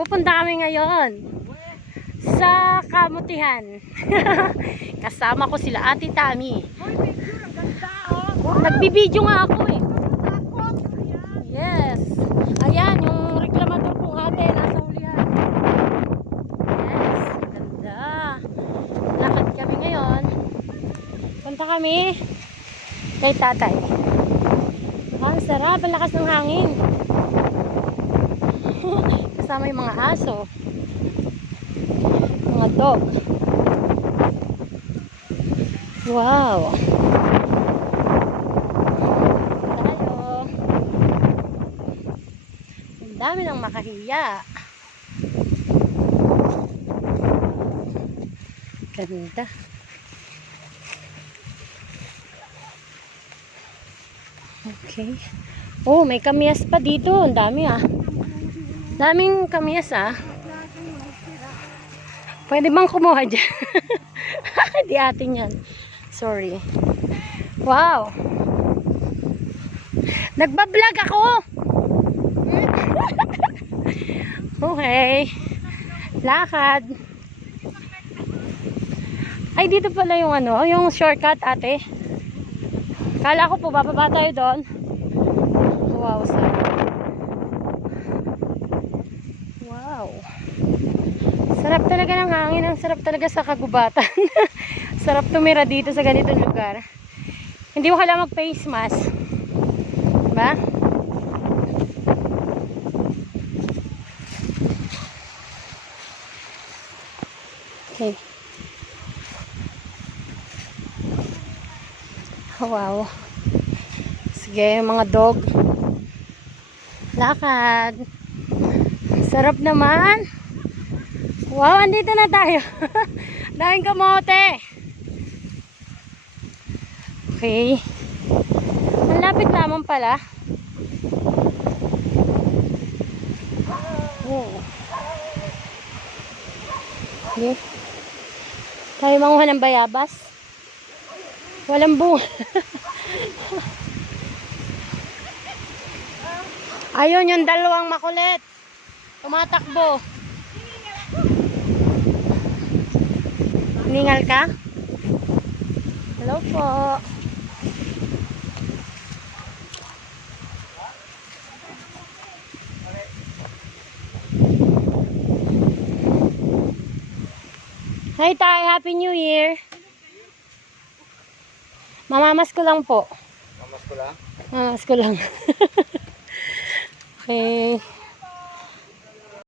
Pupunta kami ngayon sa Kamutihan. Kasama ko sila Ate Tami. Nagbibideo nga ako eh. Yes. Ayan, yung reklamador kong ate nasa hulihan. Yes, ganda. Lakad kami ngayon. Punta kami kay tatay. Ang sarap, ang lakas ng hangin. Kasama yung mga aso, mga dog. Wow. Tayo. Ang dami ng makahiya. Ganda. Okay. Oh, may kamyas pa dito. Ang dami ah. Daming kamyas ah. Pwede bang kumuha dyan? Di atin yan. Sorry. Wow. Nagbablog ako. Okay. Lakad. Ay, dito pala yung ano, yung shortcut ate. Kala ko po bababa tayo doon. Wow, sarap. Wow. Sarap talaga ng hangin. Ang sarap talaga sa kagubatan. Sarap tumira dito sa ganitong lugar. Hindi mo kailangan mag-face mask. Diba? Okay. Wow. Sige, mga dog. Lakad. Sarap naman. Wow, andito na tayo. Daming kamote. Okay. Ang lapit lamang pala. Oh. Okay. Tayo manguha ng bayabas. Walang bunga. Ayun yung dalawang makulit. Tumatakbo. Ningal ka? Hello po. Hi Tay, Happy New Year. Mamamas ko lang po. Mamas ko lang? Mamamas ko lang. Okay.